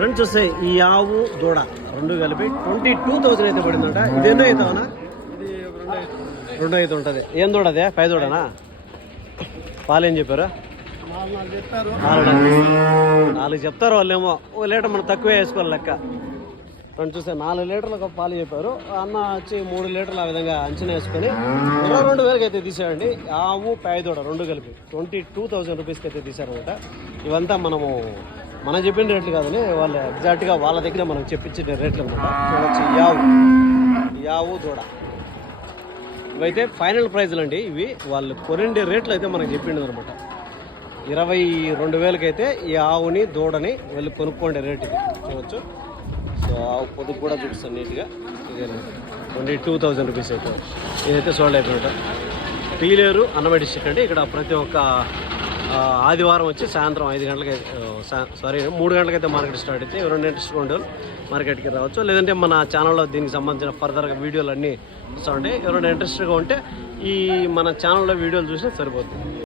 Friends చూస్తే ఈ ఆవు దూడ రెండు కలిపి 22,000 అయితే పడిందంట. ఇది ఎన్నో అవుతావనా? రెండు అయితే ఉంటుంది. ఏం దూడ అదే? పై దూడనా? పాలు ఏం చెప్పారు? 4 చెప్తారు వాళ్ళేమో. 1 లీటర్ మనం తక్కువే వేసుకోవాలి లెక్క. ఫ్రెండ్స్ చూస్తే 4 లీటర్లకు పాలు చెప్పారు. అన్న వచ్చి 3 లీటర్లు ఆ విధంగా అంచనా వేసుకొని 22,000 అయితే తీసారండి. ఆవు పేదోడ రెండు కలిపి 22,000 రూపీస్కి అయితే తీసారనమాట. ఇవంతా మనం చెప్పిన రేట్లు కాదని వాళ్ళు ఎగ్జాక్ట్గా వాళ్ళ దగ్గర మనం చెప్పించిన రేట్లు అనమాట. వచ్చి యావు దూడ ఇవైతే ఫైనల్ ప్రైజ్లు అండి. ఇవి వాళ్ళు కొనండే రేట్లు అయితే మనకు చెప్పిండదు అనమాట. 22,000 అయితే ఈ ఆవుని దూడని వెళ్ళి కొనుక్కోండే రేట్ ఇది చూడవచ్చు. సో ఆవు పొదుపు కూడా చూపిస్తాను నీట్గా. ఇదే 22,000 రూపీస్ అయితే ఇదైతే సోల్డ్ అయిపోయింట. పీలేరు అన్నమయ్య డిస్ట్రిక్ట్ అండి. ఇక్కడ ప్రతి ఒక్క ఆదివారం వచ్చి సాయంత్రం 5 గంటలకి 3 గంటలకైతే మార్కెట్ స్టార్ట్ అయితే ఎవరైనా ఇంట్రెస్ట్ ఉండేవాళ్ళు మార్కెట్కి రావచ్చు. లేదంటే మన ఛానల్లో దీనికి సంబంధించిన ఫర్దర్గా వీడియోలు అన్నీ వస్తూ ఉంటాయి. ఎవరైనా ఇంట్రెస్ట్గా ఉంటే ఈ మన ఛానల్లో వీడియోలు చూసినా సరిపోతుంది.